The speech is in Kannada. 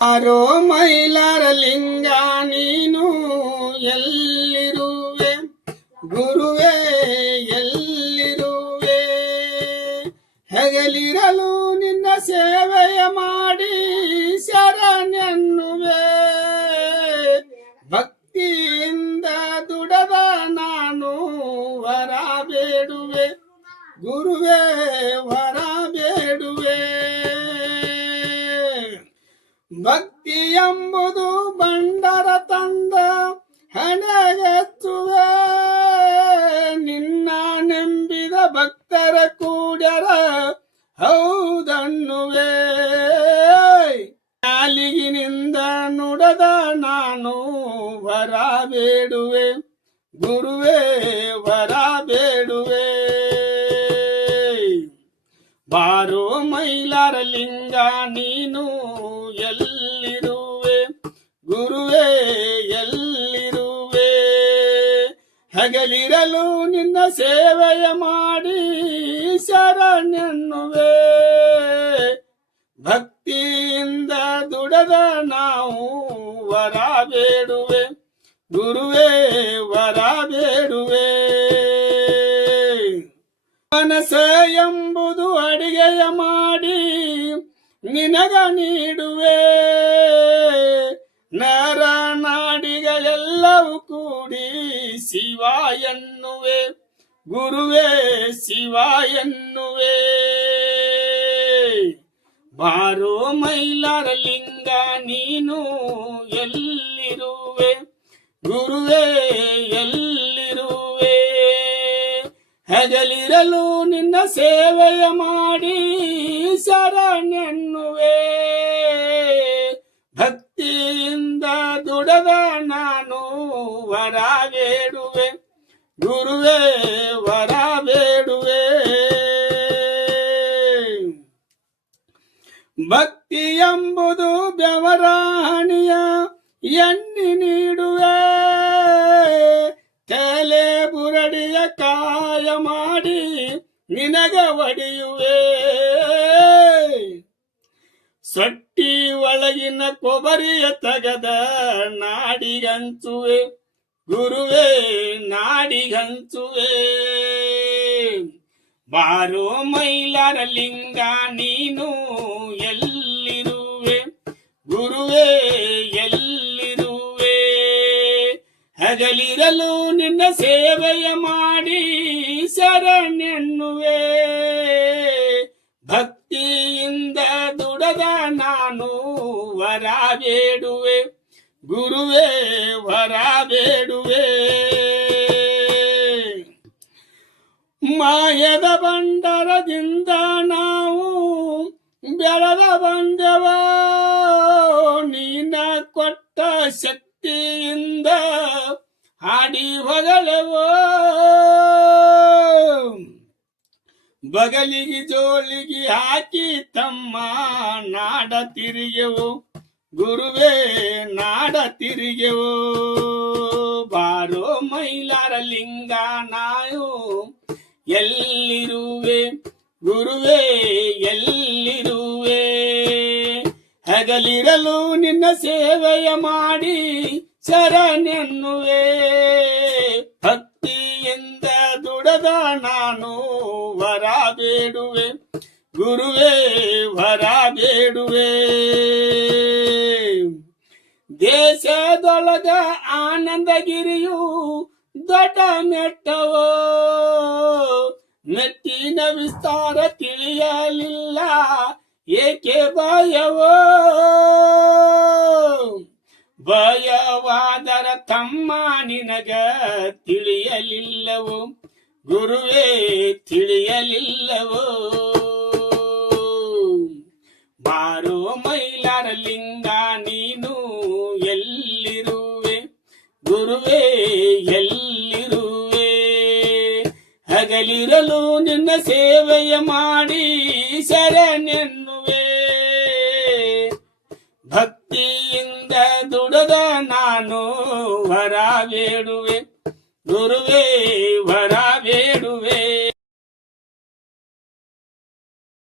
ಅರೋ ಮೈಲಾರ ಲಿಂಗ ನೀನು ಎಲ್ಲಿರುವೆ ಗುರುವೇ ಎಲ್ಲಿರುವೆ ಹೆಗಲಿರಲು ನಿನ್ನ ಸೇವೆಯ ಮಾಡಿ ಶರಣೆನ್ನುವೆ ಭಕ್ತಿಯಿಂದ ದುಡದ ನಾನು ವರ ಬೇಡುವೆ ಗುರುವೇ ವರ ಬೇಡುವೆ ಭಕ್ತಿ ಎಂಬುದು ಬಂಡರ ತಂದ ಹಣಗೆತ್ತುವೆ ನಿನ್ನ ನಂಬಿದ ಭಕ್ತರ ಕೂಡ್ಯರ ಹೌದನ್ನುವೆ ನಾಲಿಗಿನಿಂದ ನುಡದ ನಾನು ವರ ಬೇಡುವೆ ಗುರುವೇ ವರ ಬೇಡುವೆ ಬಾರೋ ಮೈಲಾರ ಲಿಂಗ ನೀನು ಎಲ್ಲಿರುವೆ ಗುರುವೇ ಎಲ್ಲಿರುವೆ ಹಗಲಿರಲು ನಿನ್ನ ಸೇವೆಯ ಮಾಡಿ ಶರಣೆನ್ನುವೆ ಭಕ್ತಿಯಿಂದ ದುಡದ ನಾವು ವರ ಬೇಡುವೆ ಗುರುವೇ ವರ ಬೇಡುವೆ ಮನಸ ಎಂಬುದು ಅಡಿಗೆಯ ಮಾಡಿ ನಿನಗ ನೀಡುವೆ ನರ ನಾಡಿಗಳೆಲ್ಲವೂ ಕೂಡಿ ಶಿವ ಎನ್ನುವೆ ಗುರುವೇ ಶಿವ ಎನ್ನುವೆ ಬಾರೋ ಮೈಲಾರ ಲಿಂಗ ನೀನು ಎಲ್ಲಿರುವೆ ಗುರುವೇ ಎಲ್ಲಿರುವೆ ಹಗಲಿರಲು ನಿನ್ನ ಸೇವೆಯ ಮಾಡಿ ಶರಣೆನ್ನುವೆ ಭಕ್ತಿಯಿಂದ ದುಡದ ನಾನು ವರ ಬೇಡುವೆ ಗುರುವೇ ವರ ಬೇಡುವೆ ಭಕ್ತಿ ಎಂಬುದು ಬೆವರ ಹಣಿಯ ಎಣ್ಣೆ ನೀಡುವೆ ತಲೆ ಬುರಡಿಯ ಕಾಯ ಮಾಡಿ ನಿನಗ ಒಡೆಯುವೆ ಸೊಟ್ಟಿ ಒಳಗಿನ ಕೊಬರಿಯ ತಗದ ನಾಡಿಗಂಚುವೆ ಗುರುವೇ ನಾಡಿಗಂಚುವೆ ಬಾರೋ ಮೈಲಾರ ಲಿಂಗ ನೀನು ಎಲ್ಲಿರುವೆ ಗುರುವೇ ಎಲ್ಲಿರುವೆ ಹಗಲಿರಲು ನಿನ್ನ ಸೇವೆಯ ಮಾಡಿ ಶರಣೆನ್ನುವೆ ಭಕ್ತಿಯಿಂದ ದುಡದ ನಾನು ವರ ಬೇಡುವೆ ಗುರುವೇ ವರ ಬೇಡುವೆ ಮಾಯದ ಬಂಡರದಿಂದ ನಾವು ಬೆಳೆದ ಬಂದೆವ ನೀನ ಕೊಟ್ಟ ಶಕ್ತಿಯಿಂದ ಹಾಡಿ ಹೊಗಳೆವೋ ಬಗಲಿಗೆ ಜೋಳಿಗೆ ಹಾಕಿ ತಮ್ಮ ನಾಡ ತಿರುಗೆವು ಗುರುವೇ ನಾಡ ತಿರುಗೆವು ಬಾರೋ ಮೈಲಾರ ಲಿಂಗ ನಾವು ಎಲ್ಲಿರುವೆ ಗುರುವೇ ಎಲ್ಲಿರುವೆ ಹಗಲಿರಲು ನಿನ್ನ ಸೇವೆಯ ಮಾಡಿ ಶರಣೆನ್ನುವೆ ಭಕ್ತಿಯಿಂದ ದುಡದ ನಾನು ವರ ಬೇಡುವೆ ಗುರುವೇ ವರ ಬೇಡುವೆ ದೇಶದೊಳಗ ಆನಂದಗಿರಿಯು ದೊಡ್ಡ ಮೆಟ್ಟವೋ ಮೆಟ್ಟಿನ ವಿಸ್ತಾರ ತಿಳಿಯಲಿಲ್ಲ ಏಕೆ ಭಯವೋ ಭಯವಾದರ ತಮ್ಮ ನಿನಗ ತಿಳಿಯಲಿಲ್ಲವೋ ಗುರುವೇ ತಿಳಿಯಲಿಲ್ಲವೋ ಬಾರೋ ಮೈಲಾರ ಲಿಂಗ ನೀನು ಎಲ್ಲಿರುವೆ ಗುರುವೇ ಎಲ್ಲಿರುವೆ ಹಗಲಿರಲು ನಿನ್ನ ಸೇವೆಯ ಮಾಡಿ ಶರಣೆನ್ನುವೆ ಭಕ್ತಿಯಿಂದ ದುಡದ ನಾನು ವರ ಬೇಡುವೆ ಗುರುವೇ